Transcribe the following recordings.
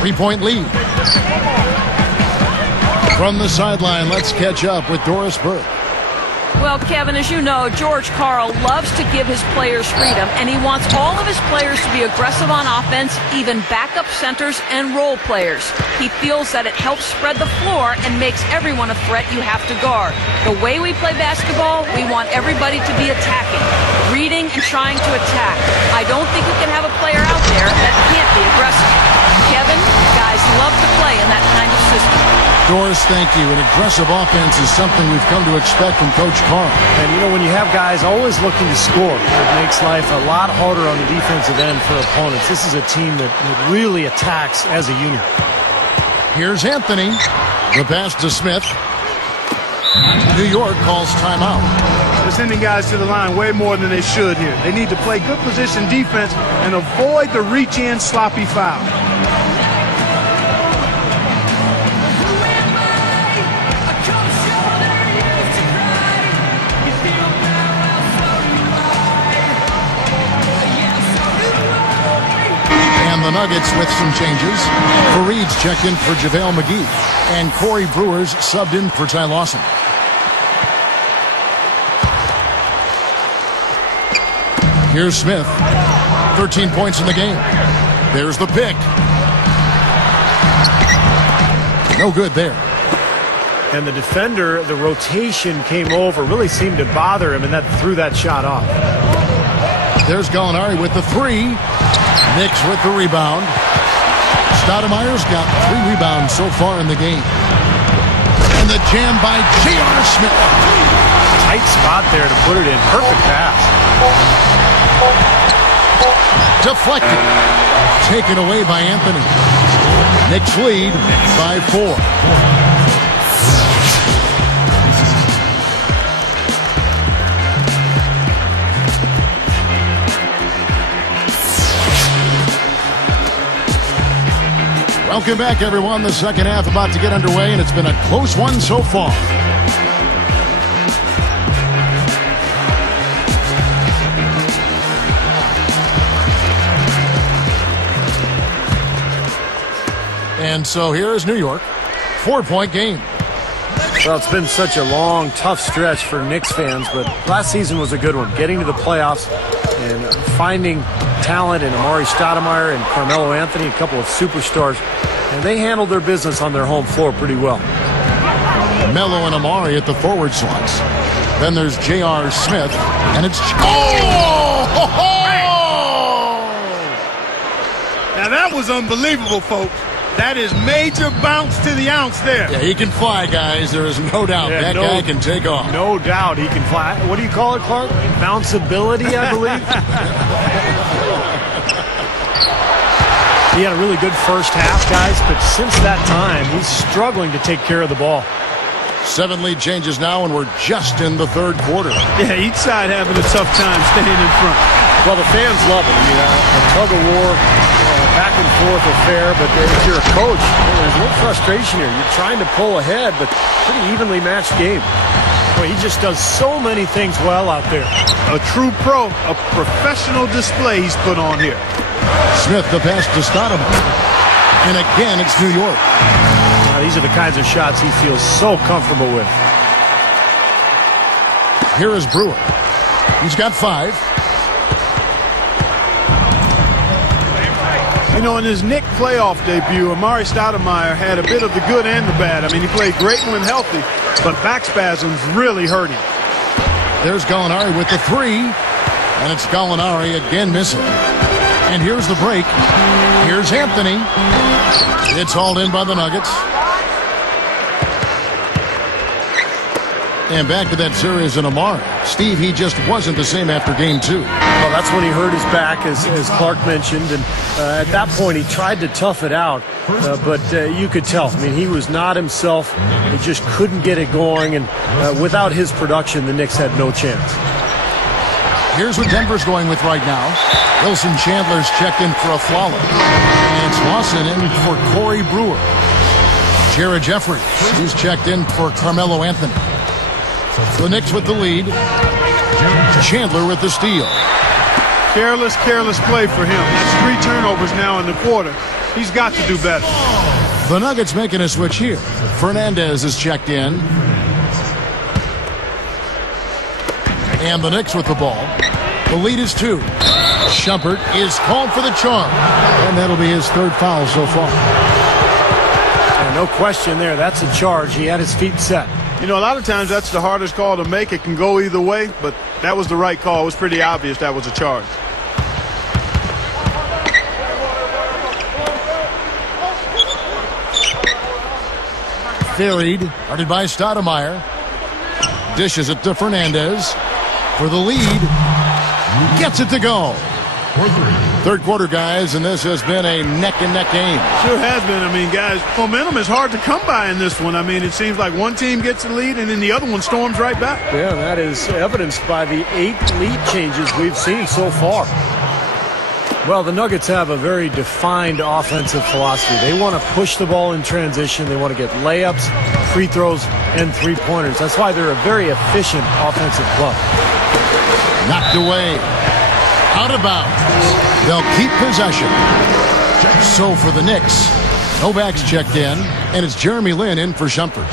3-point lead. From the sideline, let's catch up with Doris Burke. Well, Kevin, as you know, George Karl loves to give his players freedom, and he wants all of his players to be aggressive on offense, even backup centers and role players. He feels that it helps spread the floor and makes everyone a threat you have to guard. The way we play basketball, we want everybody to be attacking, reading and trying to attack. I don't think we can have a player out there that can't be aggressive. Kevin, guys love to play in that kind of system. Doris, thank you. An aggressive offense is something we've come to expect from Coach Karl. And, you know, when you have guys always looking to score, it makes life a lot harder on the defensive end for opponents. This is a team that really attacks as a unit. Here's Anthony. The pass to Smith. New York calls timeout. They're sending guys to the line way more than they should here. They need to play good position defense and avoid the reach-in sloppy foul. The Nuggets with some changes. Fareed's checked in for JaVale McGee. And Corey Brewer's subbed in for Ty Lawson. Here's Smith. 13 points in the game. There's the pick. No good there. And the defender, the rotation came over, really seemed to bother him, and that threw that shot off. There's Gallinari with the three. Knicks with the rebound. Stoudemire's got 3 rebounds so far in the game. And the jam by J.R. Smith. Tight spot there to put it in. Perfect pass. Deflected. Taken away by Anthony. Knicks lead by 4. Welcome back, everyone. The second half about to get underway, and it's been a close one so far. And so here is New York. 4-point game. Well, it's been such a long, tough stretch for Knicks fans, but last season was a good one. Getting to the playoffs and finding talent in Amari Stoudemire and Carmelo Anthony, a couple of superstars. And they handled their business on their home floor pretty well. Melo and Amari at the forward slots. Then there's J.R. Smith, and it's... Now that was unbelievable, folks. That is major bounce to the ounce there. Yeah, he can fly, guys. There is no doubt. That guy can take off. No doubt he can fly. What do you call it, Clark? Bounceability, I believe. He had a really good first half, guys, but since that time, he's struggling to take care of the ball. 7 lead changes now, and we're just in the third quarter. Yeah, each side having a tough time staying in front. Well, the fans love it. I mean, a tug-of-war, back and forth affair, but if you're a coach, there's a little frustration here. You're trying to pull ahead, but pretty evenly matched game. Boy, he just does so many things well out there. A true pro, a professional display he's put on here. Smith, the pass to Stoudemire. And again, it's New York. Now, these are the kinds of shots he feels so comfortable with. Here is Brewer. He's got 5. You know, in his Knick playoff debut, Amari Stoudemire had a bit of the good and the bad. I mean, he played great when healthy, but back spasms really hurt him. There's Gallinari with the 3. And it's Gallinari again missing. And here's the break. Here's Anthony. It's hauled in by the Nuggets. And back to that series in Amari. Steve, he just wasn't the same after game 2. Well, that's when he hurt his back, as Clark mentioned. And at that point, he tried to tough it out. But you could tell. I mean, he was not himself. He just couldn't get it going. And without his production, the Knicks had no chance. Here's what Denver's going with right now. Wilson Chandler's checked in for a flawless. And it's Lawson in for Corey Brewer. Jared Jeffrey, he's checked in for Carmelo Anthony. The Knicks with the lead. Chandler with the steal. Careless play for him. That's 3 turnovers now in the quarter. He's got to do better. The Nuggets making a switch here. Fernandez is checked in. And the Knicks with the ball. The lead is 2. Shumpert is called for the charge. And that'll be his 3rd foul so far. Yeah, no question there. That's a charge. He had his feet set. You know, a lot of times that's the hardest call to make. It can go either way, but that was the right call. It was pretty obvious that was a charge. Varied, guarded by Stoudemire. Dishes it to Fernandez for the lead. Gets it to go. 3rd quarter, guys, and this has been a neck-and-neck game. Sure has been. I mean, guys, momentum is hard to come by in this one. I mean, it seems like one team gets the lead and then the other one storms right back. Yeah, that is evidenced by the 8 lead changes we've seen so far. Well, the Nuggets have a very defined offensive philosophy. They want to push the ball in transition. They want to get layups, free throws, and three-pointers. That's why they're a very efficient offensive club. Knocked away. Out of bounds. They'll keep possession. So for the Knicks, Novak's checked in, and it's Jeremy Lin in for Shumpert.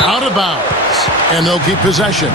Out of bounds, and they'll keep possession.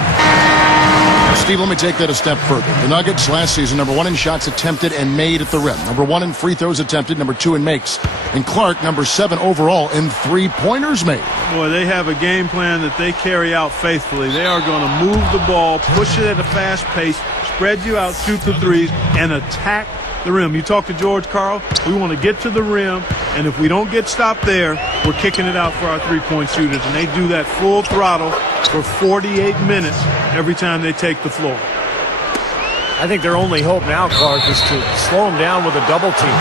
Steve, let me take that a step further. The Nuggets last season, number 1 in shots attempted and made at the rim. Number 1 in free throws attempted, number 2 in makes. And Clark, number 7 overall in three-pointers made. Boy, they have a game plan that they carry out faithfully. They are going to move the ball, push it at a fast pace, spread you out, shoot the threes, and attack the rim. You talk to George Karl, we want to get to the rim, and if we don't get stopped there, we're kicking it out for our three-point shooters. And they do that full throttle for 48 minutes every time they take the floor. I think their only hope now, Clark, is to slow him down with a double team.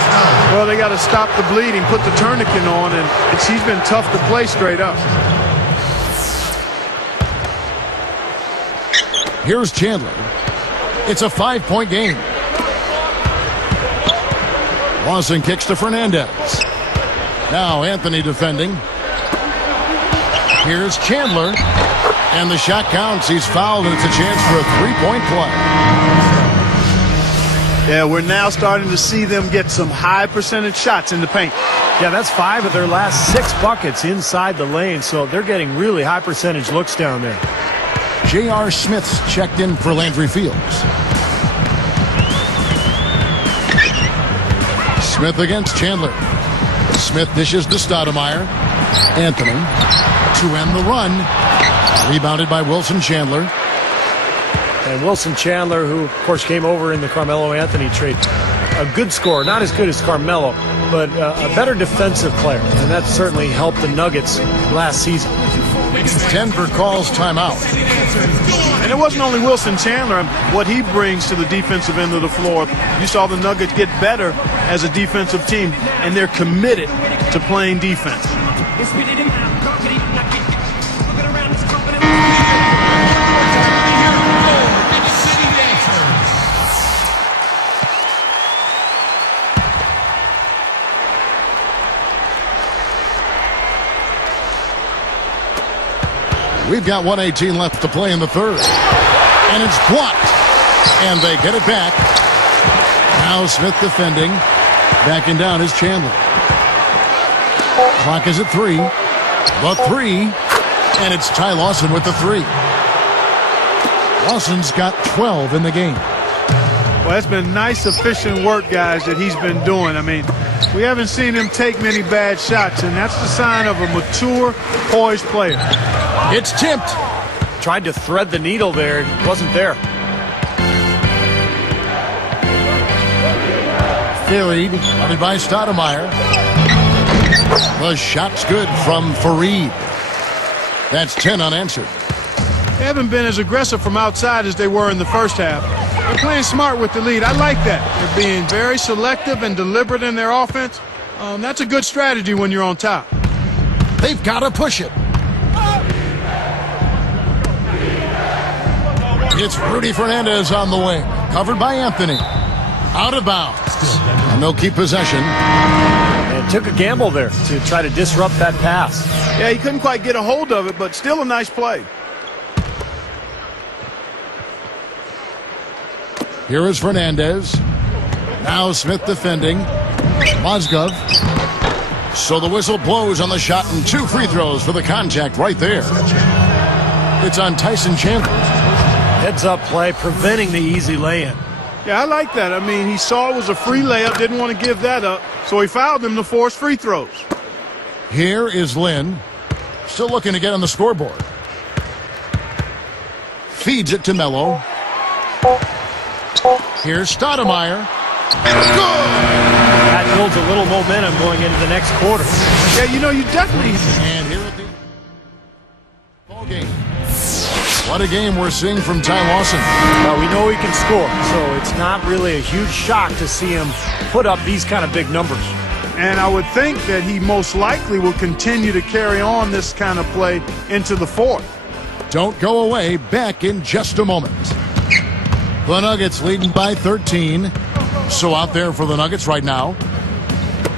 Well, they got to stop the bleeding, put the tourniquet on, and he's been tough to play straight up. Here's Chandler. It's a 5-point game. Lawson kicks to Fernandez. Now Anthony defending. Here's Chandler. And the shot counts. He's fouled, and it's a chance for a three-point play. Yeah, we're now starting to see them get some high percentage shots in the paint. Yeah, that's 5 of their last 6 buckets inside the lane, so they're getting really high percentage looks down there. J.R. Smith's checked in for Landry Fields. Smith against Chandler. Smith dishes to Stoudemire. Anthony to end the run. Rebounded by Wilson Chandler. And Wilson Chandler, who, of course, came over in the Carmelo Anthony trade. A good scorer, not as good as Carmelo, but a better defensive player. And that certainly helped the Nuggets last season. Denver calls timeout. And it wasn't only Wilson Chandler, what he brings to the defensive end of the floor. You saw the Nuggets get better as a defensive team, and they're committed to playing defense. We've got 1:18 left to play in the third. And it's blocked. And they get it back. Now Smith defending. Backing down is Chandler. Clock is at 3. The 3. And it's Ty Lawson with the 3. Lawson's got 12 in the game. Well, that's been nice, efficient work, guys, that he's been doing. I mean, we haven't seen him take many bad shots, and that's the sign of a mature, poised player. It's tipped. Tried to thread the needle there. It wasn't there. Fareed, guarded by Stoudemire. The shot's good from Fareed. That's 10 unanswered. They haven't been as aggressive from outside as they were in the first half. They're playing smart with the lead. I like that. They're being very selective and deliberate in their offense. That's a good strategy when you're on top. They've got to push it. It's Rudy Fernandez on the wing. Covered by Anthony. Out of bounds. And they'll keep possession. And took a gamble there to try to disrupt that pass. Yeah, he couldn't quite get a hold of it, but still a nice play. Here is Fernandez. Now Smith defending. Mozgov. So the whistle blows on the shot, and 2 free throws for the contact right there. It's on Tyson Chandler. Heads-up play, preventing the easy lay-in. Yeah, I like that. I mean, he saw it was a free layup, didn't want to give that up, so he fouled him to force free throws. Here is Lynn. Still looking to get on the scoreboard. Feeds it to Melo. Here's Stoudemire. Good! That builds a little momentum going into the next quarter. Yeah, you know, you definitely... And here at the ball game. What a game we're seeing from Ty Lawson. Well, we know he can score, so it's not really a huge shock to see him put up these kind of big numbers. And I would think that he most likely will continue to carry on this kind of play into the fourth. Don't go away. Back in just a moment. The Nuggets leading by 13. So out there for the Nuggets right now.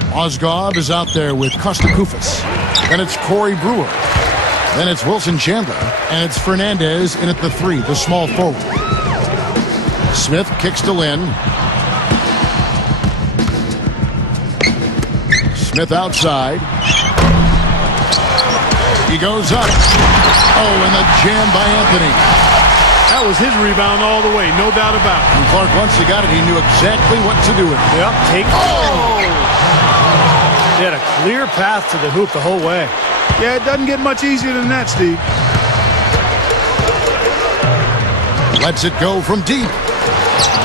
Mozgov is out there with Kostakufis. Then it's Corey Brewer. Then it's Wilson Chandler. And it's Fernandez in at the 3, the small forward. Smith kicks to Lynn. Smith outside. He goes up. Oh, and the jam by Anthony. That was his rebound all the way, no doubt about it. And Clark, once he got it, he knew exactly what to do with it. Yep, take. Oh! He had a clear path to the hoop the whole way. Yeah, it doesn't get much easier than that, Steve. Lets it go from deep.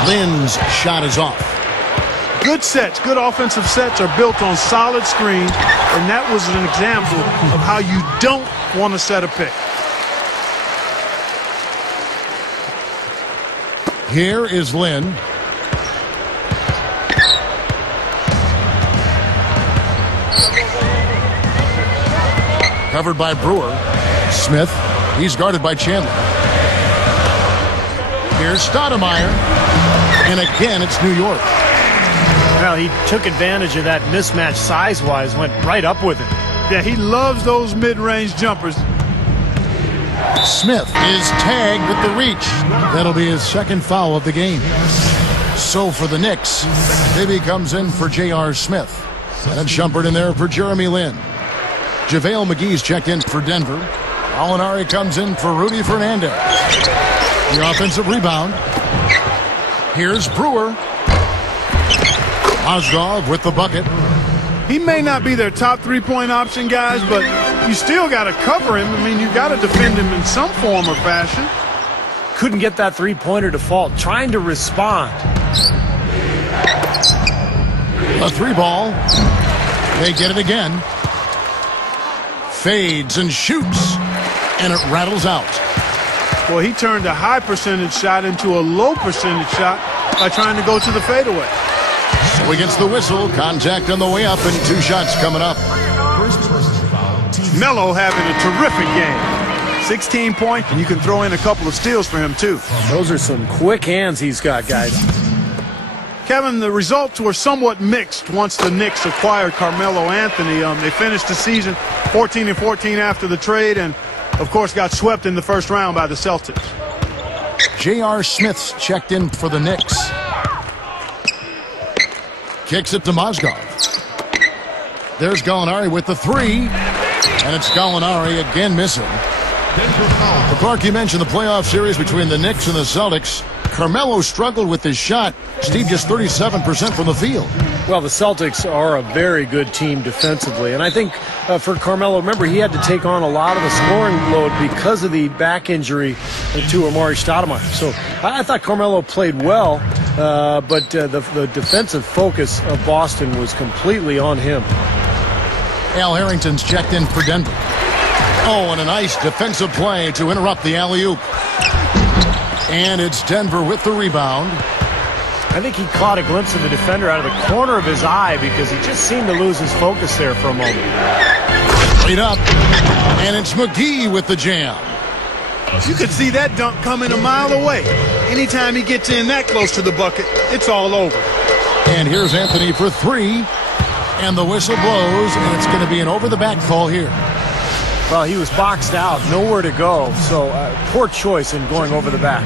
Lynn's shot is off. Good sets, good offensive sets are built on solid screens, and that was an example of how you don't want to set a pick. Here is Lynn. Covered by Brewer. Smith. He's guarded by Chandler. Here's Stoudemire. And again, it's New York. Well, he took advantage of that mismatch size-wise, went right up with it. Yeah, he loves those mid-range jumpers. Smith is tagged with the reach. That'll be his second foul of the game. So for the Knicks, Bibby comes in for J.R. Smith. And Shumpert in there for Jeremy Lin. JaVale McGee's checked in for Denver. Alinari comes in for Rudy Fernandez. The offensive rebound. Here's Brewer. Mozgov with the bucket. He may not be their top three-point option, guys, but you still got to cover him. I mean, you got to defend him in some form or fashion. Couldn't get that three-pointer to fall. Trying to respond. A 3-ball. They get it again. Fades and shoots. And it rattles out. Well, he turned a high percentage shot into a low percentage shot by trying to go to the fadeaway. So he gets the whistle. Contact on the way up, and 2 shots coming up. Melo having a terrific game. 16 points, and you can throw in a couple of steals for him, too. Those are some quick hands he's got, guys. Kevin, the results were somewhat mixed once the Knicks acquired Carmelo Anthony. They finished the season 14-14 after the trade, and, of course, got swept in the first round by the Celtics. J.R. Smith's checked in for the Knicks. Kicks it to Mozgov. There's Gallinari with the 3. And it's Gallinari again missing. Clark, you mentioned the playoff series between the Knicks and the Celtics. Carmelo struggled with his shot. Steve, just 37% from the field. Well, the Celtics are a very good team defensively. And I think for Carmelo, remember, he had to take on a lot of the scoring load because of the back injury to Amari Stoudemire. So I thought Carmelo played well, but the defensive focus of Boston was completely on him. Al Harrington's checked in for Denver. Oh, and a nice defensive play to interrupt the alley-oop. And it's Denver with the rebound. I think he caught a glimpse of the defender out of the corner of his eye because he just seemed to lose his focus there for a moment. Lead up. And it's McGee with the jam. You could see that dunk coming a mile away. Anytime he gets in that close to the bucket, it's all over. And here's Anthony for 3. And the whistle blows, and it's going to be an over-the-back call here. Well, he was boxed out, nowhere to go, so poor choice in going over the back.